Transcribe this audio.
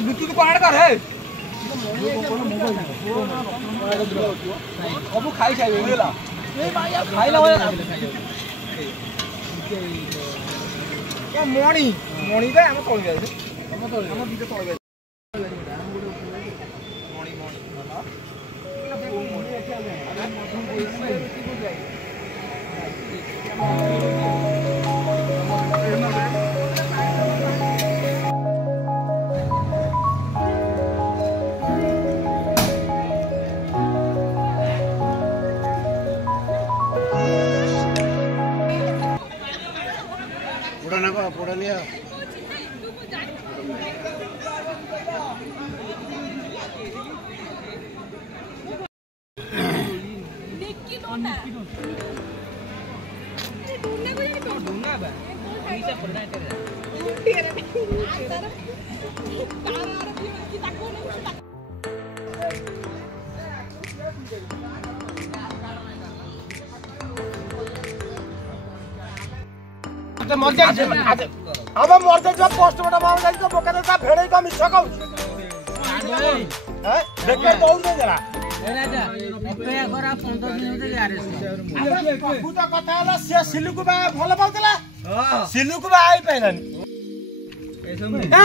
Bluetooth connect कर है सब खाई खाइबे बुझला खाइला मणि मणि बे हम तोड़ जाए हम बीते तोड़ जाए मणि मणि पड़ा लिया मर जाए अब मर जाए जब पोस्टमार्टम मांग जाए तो बोका देता भेड़े का मिछा कहू हैं देखे बहुत नहीं जरा राजा अपेया करा 15 दिन होते अरेस्ट बाबू तो कथा हला से सिलुकु बा भलो पाउतला हां सिलुकु बा आई पैनन ए